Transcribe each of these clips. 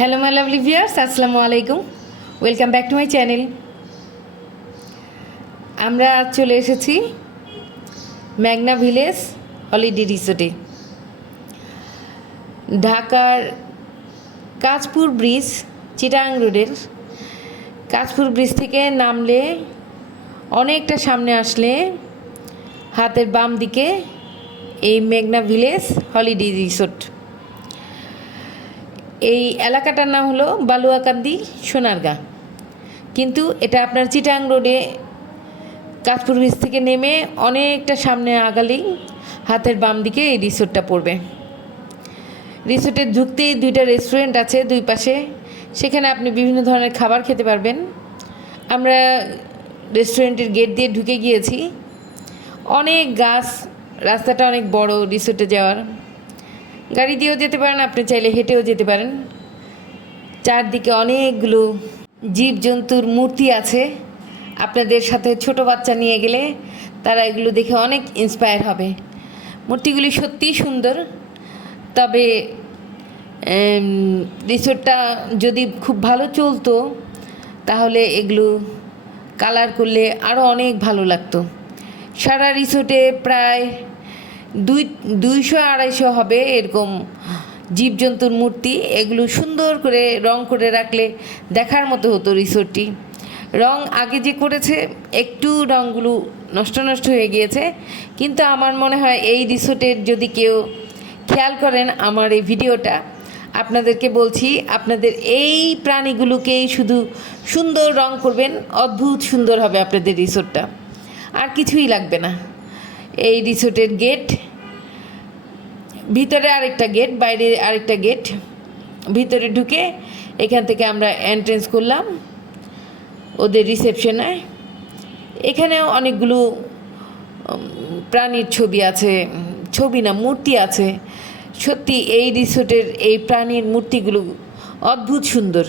Hello my lovely viewers, আসসালামু আলাইকুম। Welcome back to my channel. আমরা চলে এসেছি মেঘনা ভিলেজ হলিডে রিসোর্টে। ঢাকার কাঁচপুর ব্রিজ, চিটাগাং রোডের কাঁচপুর ব্রিজ থেকে নামলে অনেকটা সামনে আসলে হাতের বাম দিকে এই মেঘনা ভিলেজ হলিডে রিসোর্ট। এই এলাকাটার নাম হলো বালুয়াকান্দি সোনারগাঁ, কিন্তু এটা আপনার চিটাগাং রোডে কাঁচপুর ব্রিজ থেকে নেমে অনেকটা সামনে আগালেই হাতের বাম দিকে এই রিসোর্টটা পড়বে। রিসোর্টে ঢুকতেই দুইটা রেস্টুরেন্ট আছে দুই পাশে, সেখানে আপনি বিভিন্ন ধরনের খাবার খেতে পারবেন। আমরা রেস্টুরেন্টের গেট দিয়ে ঢুকে গিয়েছি। অনেক গাছ, রাস্তাটা অনেক বড় রিসোর্টে যাওয়ার। গাড়ি দিয়েও যেতে পারেন, আপনি চাইলে হেঁটেও যেতে পারেন। চারদিকে অনেকগুলো জীবজন্তুর মূর্তি আছে। আপনাদের সাথে ছোট বাচ্চা নিয়ে গেলে তারা এগুলো দেখে অনেক ইন্সপায়ার হবে। মূর্তিগুলি সত্যিই সুন্দর। তবে রিসোর্টটা যদি খুব ভালো চলতো তাহলে এগুলো কালার করলে আরও অনেক ভালো লাগতো। সারা রিসোর্টে প্রায় 200-250 হবে এরকম জীবজন্তুর মূর্তি। এগুলো সুন্দর করে রং করে রাখলে দেখার মতো হতো রিসোর্টটি। রং আগে যে করেছে একটু রঙগুলো নষ্ট হয়ে গিয়েছে, কিন্তু আমার মনে হয় এই রিসোর্টের যদি কেউ খেয়াল করেন আমার এই ভিডিওটা, আপনাদেরকে বলছি, আপনাদের এই প্রাণীগুলোকেই শুধু সুন্দর রং করবেন, অদ্ভুত সুন্দর হবে আপনাদের রিসোর্টটা, আর কিছুই লাগবে না। এই রিসোর্টের গেট, ভিতরে আরেকটা গেট, বাইরে আরেকটা গেট। ভিতরে ঢুকে এখান থেকে আমরা এন্ট্রেন্স করলাম ওদের রিসেপশনে। এখানেও অনেকগুলো প্রাণীর ছবি আছে, ছবি না মূর্তি আছে। সত্যি এই রিসোর্টের এই প্রাণীর মূর্তিগুলো অদ্ভুত সুন্দর।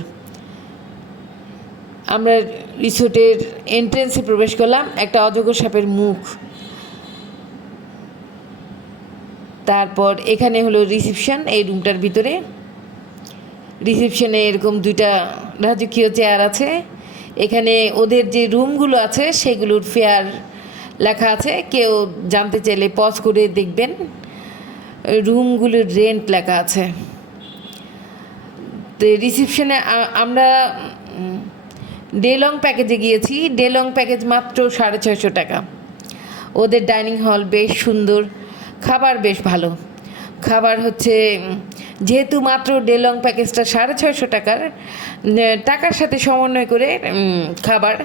আমরা রিসোর্টের এন্ট্রেন্সে প্রবেশ করলাম, একটা অজগর সাপের মুখ। তারপর এখানে হলো রিসেপশন। এই রুমটার ভিতরে রিসেপশনে এরকম দুইটা রাজকীয় চেয়ার আছে। এখানে ওদের যে রুমগুলো আছে সেগুলোর ফেয়ার লেখা আছে, কেউ জানতে চাইলে পজ করে দেখবেন। রুমগুলোর রেন্ট লেখা আছে। তো রিসেপশনে আমরা ডে লং প্যাকেজে গিয়েছি। ডে লং প্যাকেজ মাত্র 650 টাকা। ওদের ডাইনিং হল বেশ সুন্দর, খাবার বেশ ভালো। খাবার হচ্ছে, যেহেতু মাত্র ডে লং প্যাকেজটা 650 টাকার, টাকার সাথে সমন্বয় করে খাবার,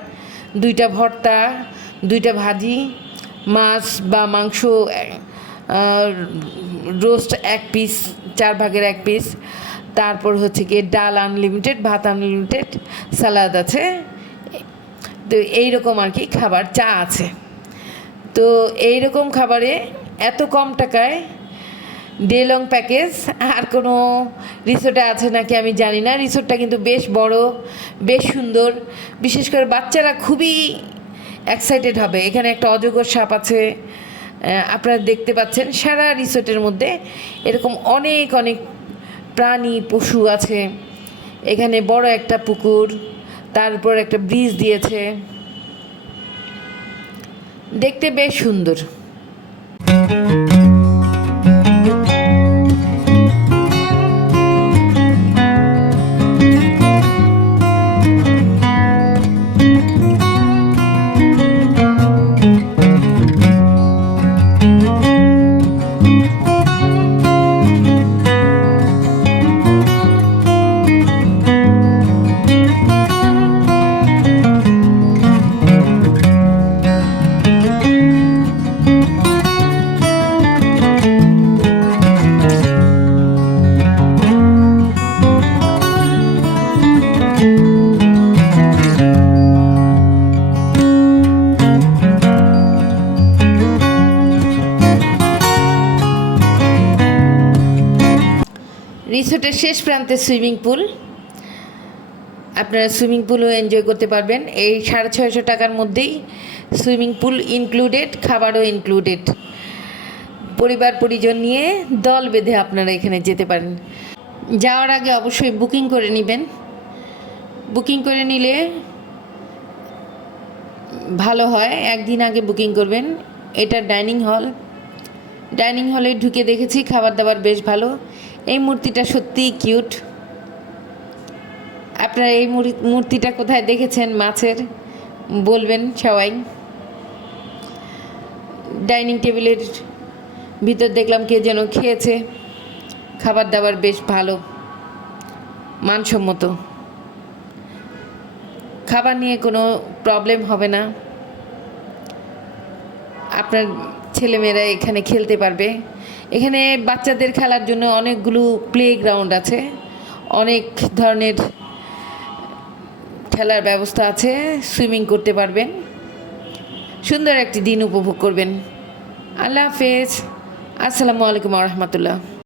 2টা ভর্তা, 2টা ভাজি, মাছ বা মাংস, রোস্ট 1 পিস, 4 ভাগের 1 পিস, তারপর হচ্ছে কি ডাল আনলিমিটেড, ভাত আনলিমিটেড, সালাদ আছে। তো এইরকম আর কি খাবার, চা আছে। তো এইরকম খাবারে এত কম টাকায় ডে লং প্যাকেজ আর কোনো রিসোর্টে আছে নাকি আমি জানি না। রিসোর্টটা কিন্তু বেশ বড়, বেশ সুন্দর। বিশেষ করে বাচ্চারা খুবই এক্সাইটেড হবে। এখানে একটা অজগর সাপ আছে, আপনারা দেখতে পাচ্ছেন। সারা রিসোর্টের মধ্যে এরকম অনেক অনেক প্রাণী পশু আছে। এখানে বড় একটা পুকুর, তারপর একটা ব্রিজ দিয়েছে, দেখতে বেশ সুন্দর। রিসোর্টের শেষ প্রান্তে সুইমিং পুল, আপনারা সুইমিং পুলও এনজয় করতে পারবেন। এই 650 টাকার মধ্যেই সুইমিং পুল ইনক্লুডেড, খাবারও ইনক্লুডেড। পরিবার পরিজন নিয়ে দল বেঁধে আপনারা এখানে যেতে পারেন। যাওয়ার আগে অবশ্যই বুকিং করে নেবেন। বুকিং করে নিলে ভালো হয়, একদিন আগে বুকিং করবেন। এটা ডাইনিং হল। ডাইনিং হলে ঢুকে দেখেছি খাবার দাবার বেশ ভালো। এই মূর্তিটা সত্যিই কিউট। আপনারা এই মূর্তিটা কোথায় দেখেছেন মাছের বলবেন সবাই। ডাইনিং টেবিলের ভিতর দেখলাম কে যেন খেয়েছে। খাবার দাবার বেশ ভালো, মানসম্মত। খাবার নিয়ে কোনো প্রবলেম হবে না। আপনার ছেলেমেয়েরা এখানে খেলতে পারবে। এখানে বাচ্চাদের খেলার জন্য অনেকগুলো প্লেগ্রাউন্ড আছে, অনেক ধরনের খেলার ব্যবস্থা আছে, সুইমিং করতে পারবেন। সুন্দর একটি দিন উপভোগ করবেন। আল্লাহ হাফেজ। আসসালামু আলাইকুম রহমতুল্লাহ।